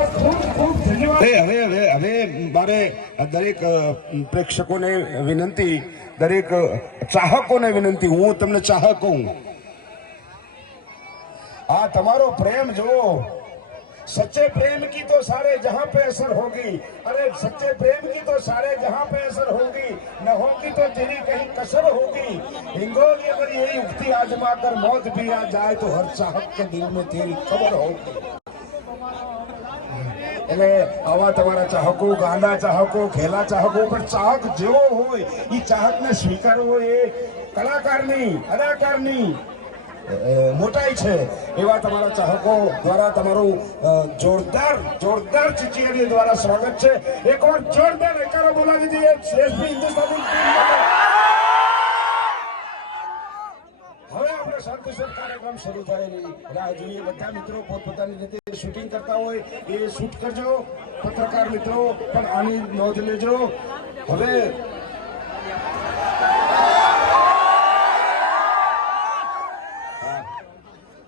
હવે હવે હવે હવે મારે દરેક અ, પ્રેક્ષકોને વિનંતી દરેક અ, ચાહકોને વિનંતી હું તમને ચાહક કહું આ તમારો પ્રેમ જુઓ सच्चे प्रेम की तो सारे जहां पे असर होगी अरे सच्चे प्रेम की तो सारे जहां पे असर होगी न होगी तो तेरी कहीं कसर होगी हिंगोली अगर यही उक्ति आजमा कर मौत भी आ जाए तो हर चाहत के दिल में तेरी खबर होगी એટલે આવા તમારા ચાહકો ગાંડા ચાહકો ખેલા ચાહકો પણ ચાહક જેવો હોય એ ચાહકને સ્વીકારવો એ કલાકારની, અદાકારની મોટાઈ છે. એવા તમારા ચાહકો દ્વારા તમારું જોરદાર જોરદાર ચિચિયારી દ્વારા સ્વાગત છે. એકવાર જોરદાર એકારો બોલાવી દઈએ. એસપી હિન્દુસ્તાની ટીમ માટે. હવે આપણે શાંતિસર શરૂ થાય રાહ જોઈએ બધા મિત્રો પોતપોતાની રીતે શૂટિંગ કરતા હોય એ શૂટ કરજો. પત્રકાર મિત્રો, પણ આની નોંધ લેજો. હવે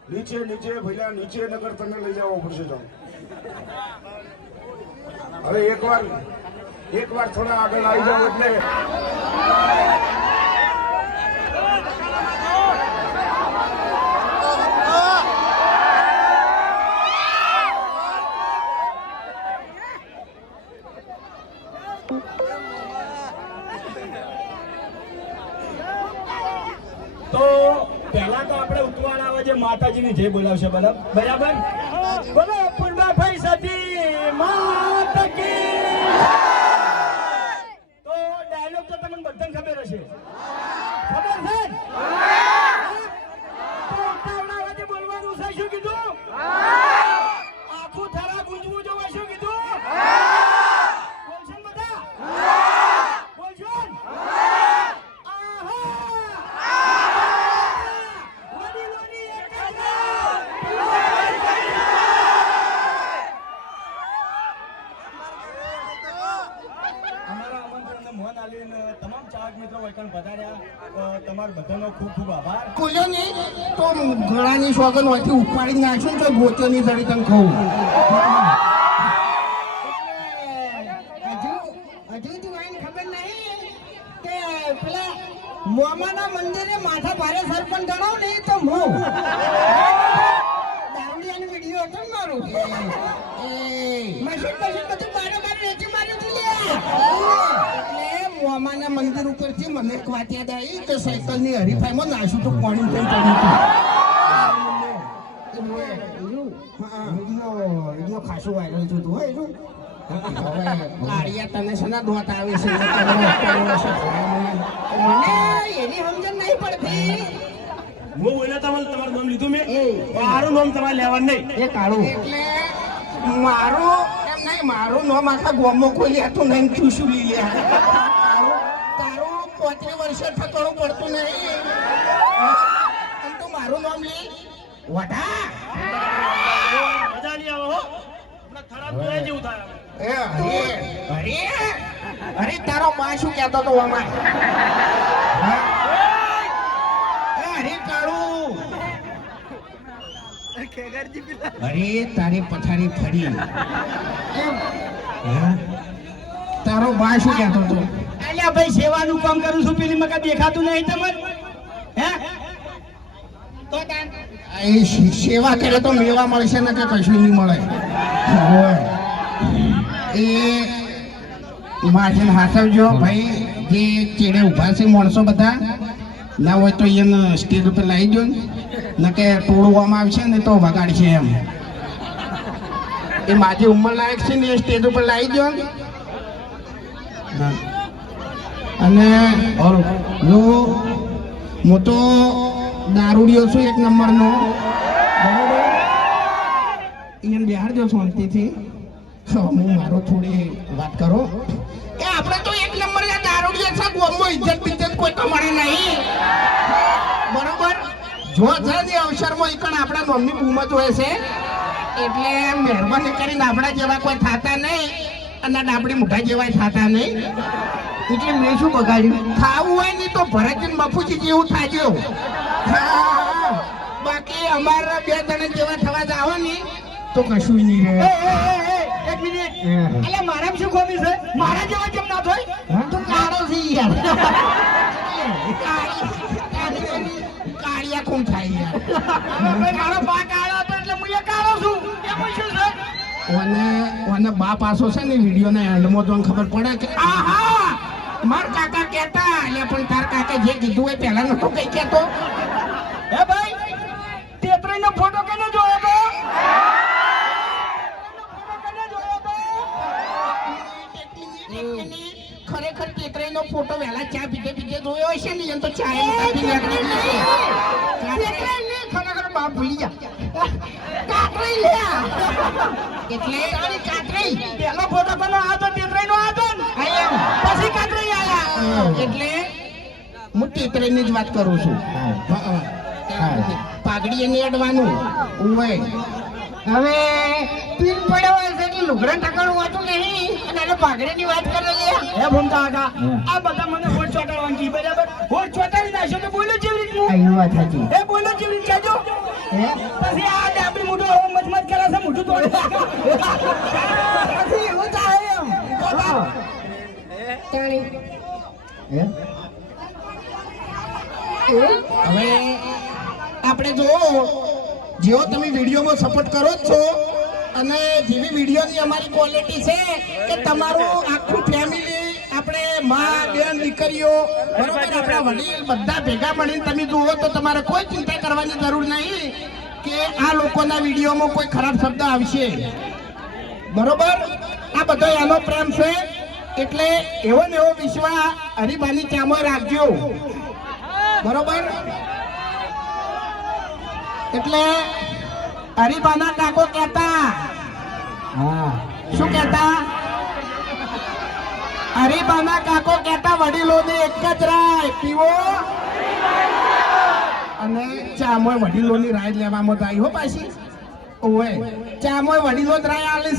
નીચે નીચે, ભૈયા, નીચે નગર તને લઈ જવો પડશે તો હવે એકવાર એકવાર થોડા આગળ આવી જાવ એટલે તો પહેલા તો આપણે ઉતવાળ આવે છે માતાજીની જય બોલાવશે, બરાબર? બરાબર? બોલો પૂર્ણાભાઈ સતી માત કી તો ડાયલોગ તો તમને બધાને ખબર હશે. ખબર છે ને? તો ઉતાવળા અવાજે બોલવાનું છે શું કીધું આખું થરા ગુંજવું જોવે શું કીધું બોલશે ને બધા બોલજો ને? આહા વડી વડી એક જ અમારા આમંત્રણને મોહન આલીને તમામ ચાહક મિત્રો વૈકણ પધાર્યા તમારો બધાનો ખૂબ ખૂબ આભાર. ખુલ્યો નહીં તો ગળાની સોગન હોયથી ઉપાડી નાખશું તો ગોત્યોની જડી તને તું નહીં પેલા મોમાના મંદિરે માથા ભારે સરપંચ ગણો ને તો હું દારૂડિયાનો વીડિયો હતો મારો. એ મશીન મશીન બધું બારે બારે વેચી માર્યું એટલે મોમાના મંદિર ઉપરથી મને એક વાત યાદ આવી કે સાયકલની હરીફાઈમાં નાશું તો પાણી થઈ પડ્યું હતું? ખાસું વાયરલ થયું હતું એનું કાળિયા તને શેના દોત આવે છે? મને એની સમજણ નહીં પડતી. હું બોલ્યો તમારે તમારું નામ લીધું મેં. મારું નામ તમારે લેવાનું નહીં. એ કાળું. એટલે મારું એમ નહીં મારું નામ આખા ગોમો કોઈ હતું નહીં ચૂસું લઈ લે? પોત્રી વર્ષે ઠકણું પડતું નહીં. અને તું મારું નામ લી. વઢા. મજા નહીં આવે હો. ખરાબ જોયા જેવું થાય એ અરે અરે અરે તારો માં શું કહેતો તો? એ અરે કાળું. અરે તારી પથારી ફરી. હા? તારો ભાઈ શું કહેતો હતો? અલ્યા ભાઈ સેવાનું કામ કરું છું પેલી મકા દેખાતું નહીં તમને? હે? તો એ સેવા કરે તો મેવા મળશે ને કે કશું નહીં મળે. એ માર્જિન હાથવજો ભાઈ જે ચેડે ઊભા છે માણસો બધા ના હોય તો એને સ્ટેજ ઉપર લાવી દો ને. કે તોડવામાં આવશે ને તો વગાડશે એમ. એ માજી ઉંમર લાયક છે ને એ સ્ટેજ ઉપર લાવી દો. અને જો તો દારૂડિયો છું એક નંબરનો. એમ એને બિહાર જો શાંતિથી. હું મારો થોડી વાત કરો. કે આપણે તો એક નંબર ના દારૂડિયો છે ગોમમાં ઇજ્જત બિજ્જત કોઈ તો મળે નહીં. બરોબર? જો છે ને અવસરમાં એક આપણા મમ્મી બૂમત હોય છે. એટલે મહેરબાની કરીને આપણા જેવા કોઈ થતા નહીં. અને આપણે મોઢા જેવા થાતા નહીં. એટલે મેં શું બગાડ્યું? ખાવું હોય ને તો ભરતજી બાપુજી જેવું થાજો બાકી અમારા બે જણા જેવા થવા જાવ ને તો કશું નહીં રહે. એક મિનિટ. એટલે મારા શું ખોમી છે? મારા જેવા કેમ ના થાય? તો કાળો છે યાર. કાળિયા કોણ થાય યાર? મારો પા કાળો હતો એટલે હું કાળો છું. એમાં શું છે? ઓને બા પાસો છે ને વિડીયોના એન્ડમાં તો ખબર પડે કે આહા! માર કાકા કહેતા એટલે પણ તાર કાકા જે કીધું એ પહેલા નતો કઈ કહેતો. હે ભાઈ તેત્રી નો ફોટો કેને જોયો તો? ખરેખર ટેકરાઈ નો ફોટો વહેલા ચા પીધે પીધે જોયો હશે ને એમ તો ચા એમ નતા પી ને બાપ ભૂલી કાકરી લે. એટલે તારી કાકરી પેલો ફોટો પેલો આ તો તેત્રી નો. આ તો ને. આ એમ. પછી કાકરી આયા. એટલે હું ટેકરાઈ ની જ વાત કરું છું. પાઘડી એને અડવાનું. ઉવે. હવે પીન પડ્યો હશે કે લુગડા ટકાણું વાંચું નહીં. અને એને પાઘડીની વાત કરે છે. હે ભૂમતા કાકા આ બધા મને હોટ ચોટાડવાની બરાબર? હોટ ચોટાડી આ વાત સાચી એ બોલો જેવી રીત હે? પછી આ ડાબી મોઢું હવે મચમચ કરે છે મોઢું તોડી પછી એવું થાય એમ તાણી. હે? હવે આપણે જો જેવો તમે વિડીયોમાં સપોર્ટ કરો જ છો અને જેવી વિડીયોની અમારી ક્વોલિટી છે કે તમારું આખું ફેમિલી માં બેન દીકરીઓ બરોબર આપણા વડીલ બધા ભેગા મળીને તમે જુઓ તો તમારે કોઈ ચિંતા કરવાની જરૂર નહીં કે આ લોકોના વિડીયોમાં કોઈ ખરાબ શબ્દ આવશે. બરોબર? આ બધો એનો પ્રેમ છે. એટલે એવો ને એવો વિશ્વા હરિભાની ચામો રાખજો. બરોબર? એટલે હરિભાના કાકો કહેતા. હા. શું કહેતા? હરિભાના કાકો કહેતા વડીલોને એક જ રાય, પીવો. અને ચામોય વડીલોની રાય લેવામાં આવી હો પાછી. ઓય ચામોય વડીલો જ રાય આલી